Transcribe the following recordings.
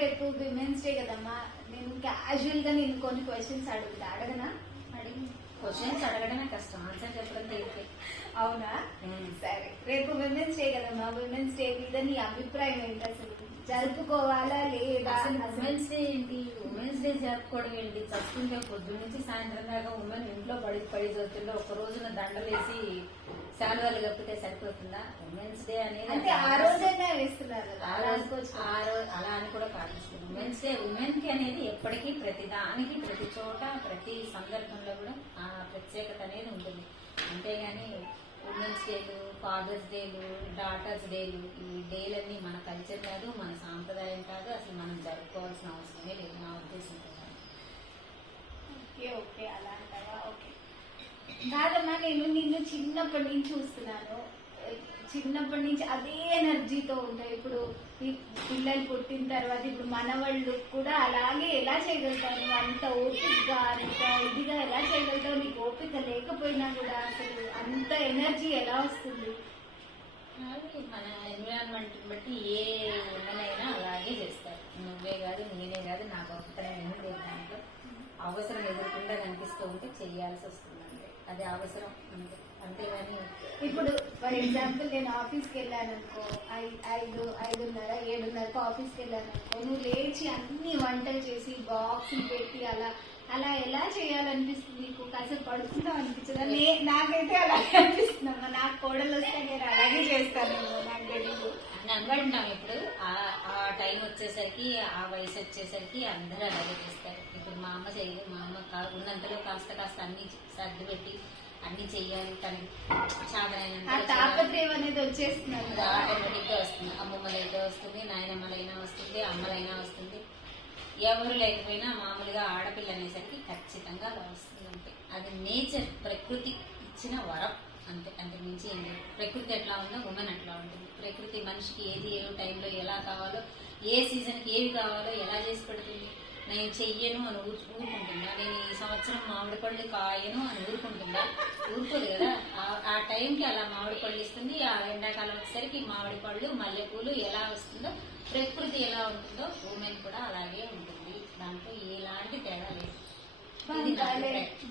రేపు women's day కదమ్మా, నేను క్యాజువల్ గా నేను కొన్ని క్వశ్చన్స్ అడగనా? అడిగి క్వశ్చన్స్ అడగడమే కష్టం, ఆన్సర్ చెప్పడం తేలికే. అవునా? సరే, రేపు విమెన్స్ డే కదమ్మా, విమెన్స్ డే మీద నీ అభిప్రాయం ఏంటి? అసలు జరుపుకోవాలా లేదా? అసలు ఉమెన్స్ డే ఏంటి? ఉమెన్స్ డే జరుపుకోవడం ఏంటి? చదువుకుంటే పొద్దున్న నుంచి సాయంత్రం దాకా ఉమెన్ ఇంట్లో పడి చదువుతుందో ఒక రోజున దండలేసి శాలువాలు కప్పితే సరిపోతుందా? ఉమెన్స్ డే అనేది అంటే ఆ రోజైనా వేస్తున్నారు కదా, అలా అని కూడా పాటిస్తుంది. ఉమెన్స్ డే ఉమెన్ కి అనేది ఎప్పటికీ ప్రతి దానికి ప్రతి చోట ప్రతి సందర్భంలో కూడా ఆ ప్రత్యేకత అనేది ఉంటుంది. అంతేగాని ఉమెన్స్ డేలు, ఫాదర్స్ డేలు, డాటర్స్ డేలు, ఈ డేలన్నీ మన కల్చర్ కాదు, మన సాంప్రదాయం కాదు, అసలు మనం జరుపుకోవాల్సిన అవసరమే లేదు నా ఉద్దేశం. ఓకే ఓకే, అలా అంటావా? ఓకే కాదమ్మా, నేను నిన్ను చిన్నప్పటి నుంచి చూస్తున్నాను, చిన్నప్పటి నుంచి అదే ఎనర్జీతో ఉంటాయి. ఇప్పుడు ఈ పిల్లలు పుట్టిన తర్వాత ఇప్పుడు మనవాళ్ళు కూడా అలాగే ఎలా చేయగలుగుతాను? అంత ఓపికగా అంత ఇదిగా ఎలా చేయగలుగుతావు? నీకు ఓపిక లేకపోయినా కూడా అసలు అంత ఎనర్జీ ఎలా వస్తుంది? మన ఎన్విరాన్మెంట్ బట్టి ఏ ఉమెన్ అయినా అలాగే చేస్తారు. నువ్వే కాదు, నేనే కాదు, నాకు ఒక్కనే ఏమీ లేదు. దాంట్లో అవసరం ఎదురకుండా కనిపిస్తూ ఉంటే చెయ్యాల్సి వస్తుంది. అది అవసరం అంతే, అంతేగాని ఇప్పుడు ఫర్ ఎగ్జాంపుల్ నేను ఆఫీస్కి వెళ్ళాను అనుకో, 5:30 7:30కి ఆఫీస్కి వెళ్ళాను అనుకో, నువ్వు లేచి అన్ని వంటలు చేసి బాక్స్ పెట్టి అలా ఎలా చేయాలనిపిస్తుంది నీకు? కాసేపు పడుకుందాం అనిపించదా? నాకైతే అలాగే అనిపిస్తుందమ్మా. నాకు కోడలు వస్తే నేను అలాగే చేస్తాను, నాకు తెలియదు అని అనుకుంటాం. ఇప్పుడు ఆ టైం వచ్చేసరికి, ఆ వయసు వచ్చేసరికి అందరూ అలాగే చేస్తారు. ఇప్పుడు మా అమ్మ చేయదు, మా అమ్మ ఉన్నంతలో కాస్త అన్ని సర్ది పెట్టి అన్ని చెయ్యాలి, కానీ తాపత్రయం అనేది వచ్చేస్తున్నారు, ఆటోమేటిక్ గా వస్తుంది. అమ్మమ్మలైతే వస్తుంది, నాయనమ్మలైనా వస్తుంది, అమ్మలైనా వస్తుంది. ఎవరు లేకపోయినా మామూలుగా ఆడపిల్ల అనేసరికి ఖచ్చితంగా అలా వస్తుంది. అంటే అది నేచర్, ప్రకృతి ఇచ్చిన వరం అంతే, అంతే మించి ఏం లేదు. ప్రకృతి ఎట్లా ఉందో ఉమెన్ అట్లా ఉంటుంది. ప్రకృతి మనిషికి ఏది ఏ టైంలో ఎలా కావాలో, ఏ సీజన్కి ఏవి కావాలో ఎలా చేసి పెడుతుంది. నేను చెయ్యను అని ఊరుకుంటుందా? నేను ఈ సంవత్సరం మామిడి పళ్ళు కాయను అని ఊరుకుంటుందా? ఊరుకోదు కదా. ఆ టైంకి అలా మామిడి పళ్ళు ఇస్తుంది. ఆ ఎండాకాలం వచ్చేసరికి మామిడి పళ్ళు, మల్లెపూలు ఎలా వస్తుందో, ప్రకృతి ఎలా ఉంటుందో ఉమెన్ కూడా అలాగే ఉంటుంది. దాంట్లో ఎలాంటి తేడా లేదు.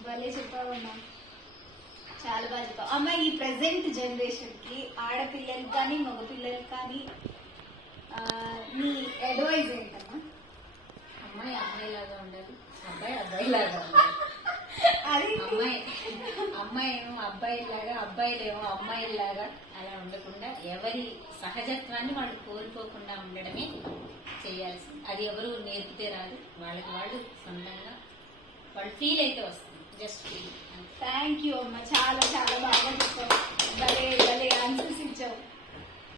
భలే చెప్పావమ్మా, చాలా బాగా చెప్పావు అమ్మ. ఈ ప్రెసెంట్ జనరేషన్ కి ఆడపిల్లలు కానీ మగపిల్లలు కానీ నీ అడ్వైజ్ ఏంటమ్మా? అమ్మాయి అమ్మాయిలాగా ఉండాలి, అబ్బాయి అబ్బాయిలాగా ఉండాలి. అది అమ్మాయి ఏమో అబ్బాయిలాగా, అబ్బాయిలేమో అమ్మాయిలాగా అలా ఉండకుండా ఎవరి సహజత్వాన్ని వాళ్ళు కోల్పోకుండా ఉండడమే చేయాల్సింది. అది ఎవరు నేర్పితే రాదు, వాళ్ళకి వాళ్ళు సొంతంగా వాళ్ళు ఫీల్ అయితే వస్తుంది. Just feel. థ్యాంక్ యూ అమ్మ, చాలా చాలా